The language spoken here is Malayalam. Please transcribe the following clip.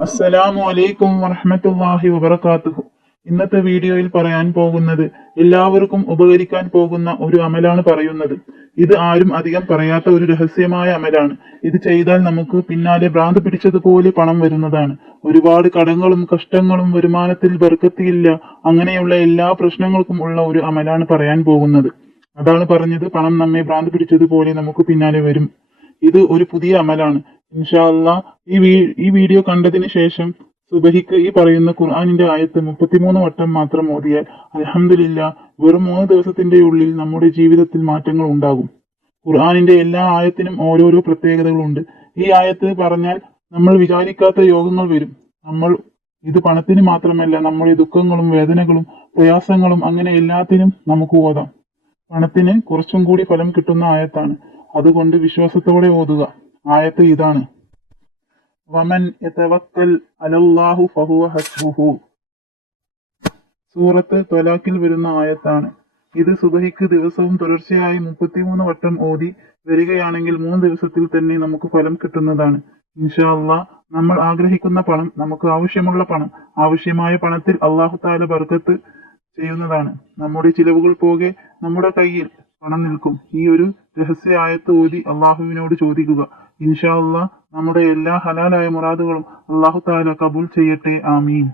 അസ്സലാമു അലൈക്കും വറഹ്മത്തുള്ളാഹി വബറകാതുഹു. ഇന്നത്തെ വീഡിയോയിൽ പറയാൻ പോകുന്നത് എല്ലാവർക്കും ഉപകരിക്കാൻ പോകുന്ന ഒരു അമലാണ് പറയുന്നത്. ഇത് ആരും അധികം പറയാത്ത ഒരു രഹസ്യമായ അമലാണ്. ഇത് ചെയ്താൽ നമുക്ക് പിന്നാലെ ഭ്രാന്ത് പിടിച്ചതുപോലെ പണം വരുന്നതാണ്. ഒരുപാട് കടങ്ങളും കഷ്ടങ്ങളും വരുമാനത്തിൽ ബർക്കത്തിയില്ല, അങ്ങനെയുള്ള എല്ലാ പ്രശ്നങ്ങൾക്കും ഉള്ള ഒരു അമലാണ് പറയാൻ പോകുന്നത്. അതാണ് പറഞ്ഞത്, പണം നമ്മെ ഭ്രാന്ത് പിടിച്ചതുപോലെ നമുക്ക് പിന്നാലെ വരും. ഇത് ഒരു പുതിയ അമലാണ്. ഇൻഷാ അള്ളാ ഈ വീഡിയോ കണ്ടതിന് ശേഷം സുബഹിക്ക് ഈ പറയുന്ന ഖുർആനിന്റെ ആയത്ത് 33 വട്ടം മാത്രം ഓതിയാൽ അൽഹംദുലില്ലാ വെറും 3 ദിവസത്തിന്റെ ഉള്ളിൽ നമ്മുടെ ജീവിതത്തിൽ മാറ്റങ്ങൾ ഉണ്ടാകും. ഖുർആനിന്റെ എല്ലാ ആയത്തിനും ഓരോരോ പ്രത്യേകതകളുണ്ട്. ഈ ആയത്ത് പറഞ്ഞാൽ നമ്മൾ വിചാരിക്കാത്ത യോഗങ്ങൾ വരും. ഇത് പണത്തിന് മാത്രമല്ല, നമ്മുടെ ദുഃഖങ്ങളും വേദനകളും പ്രയാസങ്ങളും അങ്ങനെ എല്ലാത്തിനും നമുക്ക് ഓതാം. പണത്തിന് കുറച്ചും കൂടി ഫലം കിട്ടുന്ന ആയത്താണ്. അതുകൊണ്ട് വിശ്വാസത്തോടെ ഓതുക. ആയത്ത് ഇതാണ്: വമൻ യതവക്കൽ അലല്ലാഹു ഫഹുവ ഹസ്ബുഹു. സൂറത്ത് ത്വലാഖിൽ വരുന്ന ആയത്താണ്. ഇത് സുബഹിക്ക് ദിവസവും തുടർച്ചയായി 33 വട്ടം ഓതി വരികയാണെങ്കിൽ 3 ദിവസത്തിൽ തന്നെ നമുക്ക് ഫലം കിട്ടുന്നതാണ്. ഇൻഷാ അള്ളാ നമ്മൾ ആഗ്രഹിക്കുന്ന പണം, നമുക്ക് ആവശ്യമുള്ള പണം, ആവശ്യമായ പണത്തിൽ അള്ളാഹു തആല ബർക്കത്ത് ചെയ്യുന്നതാണ്. നമ്മുടെ ചിലവുകൾ പോകെ നമ്മുടെ കയ്യിൽ പണം നിൽക്കും. ഈ ഒരു രഹസ്യ ആയത്ത് ഓതി അള്ളാഹുവിനോട് ചോദിക്കുക. ഇൻഷാ അള്ളാ നമ്മുടെ എല്ലാ ഹലാലായ മുറാദുകളും അള്ളാഹു തആല കബൂൽ ചെയ്യട്ടെ. ആമീൻ.